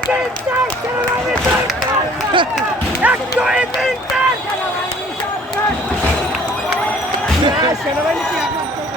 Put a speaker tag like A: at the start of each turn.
A: minister সেনাবাহিনী সরকার একশোই minister সেনাবাহিনী সরকার
B: সেনাবাহিনী কি একমাত্র